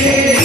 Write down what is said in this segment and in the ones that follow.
Yeah.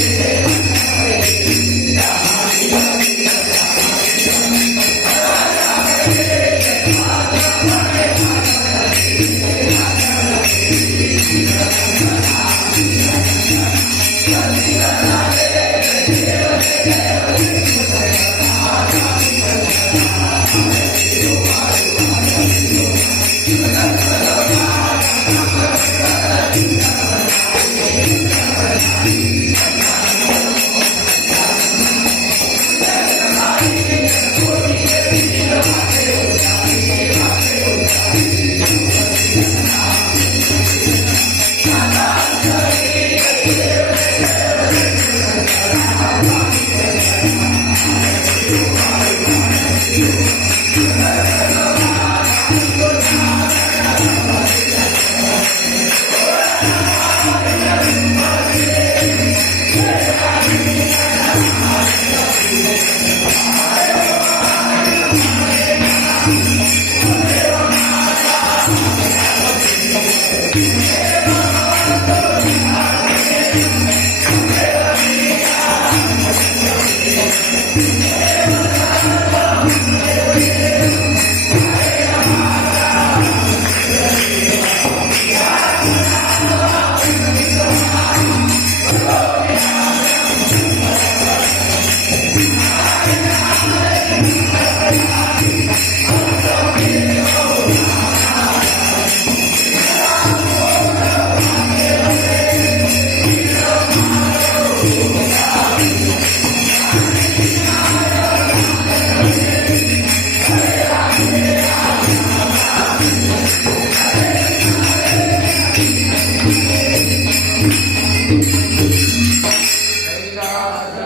Yeah.